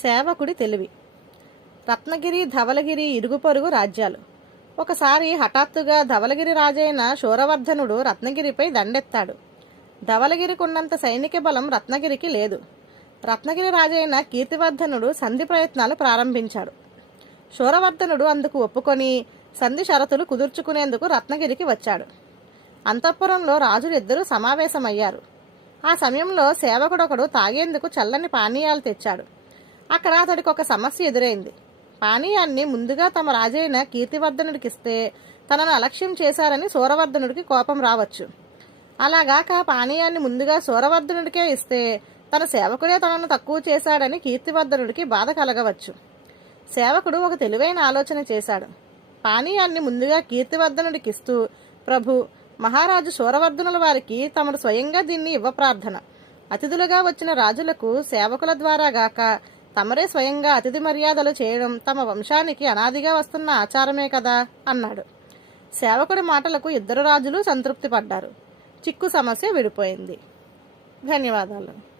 సేవకుడి తెలివి. రత్నగిరి, ధవలగిరి ఇరుగు పొరుగు రాజ్యాలు. ఒకసారి హఠాత్తుగా ధవలగిరి రాజైన శూరవర్ధనుడు రత్నగిరిపై దండెత్తాడు. ధవలగిరికున్నంత సైనిక బలం రత్నగిరికి లేదు. రత్నగిరి రాజైన కీర్తివర్ధనుడు సంధి ప్రయత్నాలు ప్రారంభించాడు. శూరవర్ధనుడు అందుకు ఒప్పుకొని సంధి షరతులు కుదుర్చుకునేందుకు రత్నగిరికి వచ్చాడు. అంతఃపురంలో రాజులిద్దరూ సమావేశమయ్యారు. ఆ సమయంలో సేవకుడొకడు తాగేందుకు చల్లని పానీయాలు తెచ్చాడు. అక్కడ అతడికి ఒక సమస్య ఎదురైంది. పానీయాన్ని ముందుగా తమ రాజైన కీర్తివర్ధనుడికిస్తే తనను అలక్ష్యం చేశారని శూరవర్ధనుడికి కోపం రావచ్చు. అలాగాక పానీయాన్ని ముందుగా శూరవర్ధనుడికే ఇస్తే తన సేవకుడే తనను తక్కువ చేశాడని కీర్తివర్ధనుడికి బాధ కలగవచ్చు. సేవకుడు ఒక తెలివైన ఆలోచన చేశాడు. పానీయాన్ని ముందుగా కీర్తివర్ధనుడికిస్తూ, ప్రభు, మహారాజు శూరవర్ధనుల వారికి తమను స్వయంగా దీన్ని ఇవ్వప్రార్థన. అతిథులుగా వచ్చిన రాజులకు సేవకుల ద్వారా గాక తమరే స్వయంగా అతిథి మర్యాదలు చేయడం తమ వంశానికి అనాదిగా వస్తున్న ఆచారమే కదా అన్నాడు. సేవకుడి మాటలకు ఇద్దరు రాజులు సంతృప్తి పడ్డారు. చిక్కు సమస్య విడిపోయింది. ధన్యవాదాలు.